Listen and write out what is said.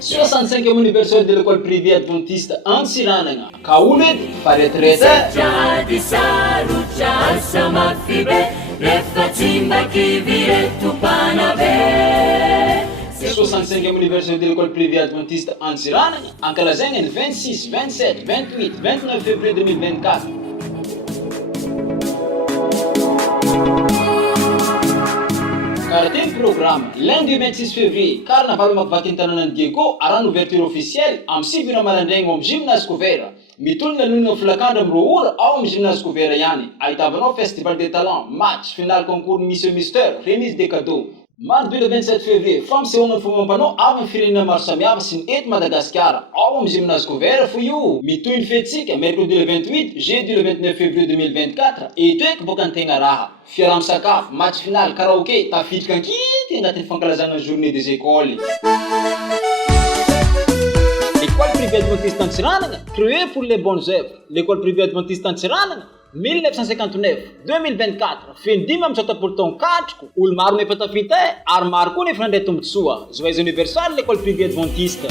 65e anniversaire de l'école privée adventiste Antsiranana. Kaouled faretreta. 65e anniversaire de l'école privée adventiste Antsiranana. Ankalazagna ny 26, 27, 28, 29 février 2024. Cartel programme lundi 26 février, carnaval Mavatintanana Diego, à l'ouverture officielle, en 6 Malandeng au gymnase couvert. Mitulna nuna flakandra mroura au gymnase couvert yani. Aitavano festival des talents, match, final concours Monsieur Mister, remise des cadeaux. Mardi le 27 février, femme se onga fumampano avant firina marsamiava sin et Madagascar, au gymnase couvert fouillou. Mituin fetsika, mercredi le 28, jeudi le 29 février 2024, et tuek bokantenga raha. Fiaram sakaf, match final, karaoké, tafit kankiti ngatin fankalazana journée des écoles. L'école privée adventiste Antsiranana, créée pour les bonnes œuvres. L'école privée adventiste Antsiranana, 1959-2024, fendim am sataportão katriko, olo maro nefa tafita ary maro koa nefa nandray tombotsoa. Joyeux anniversaire l'école privée adventiste.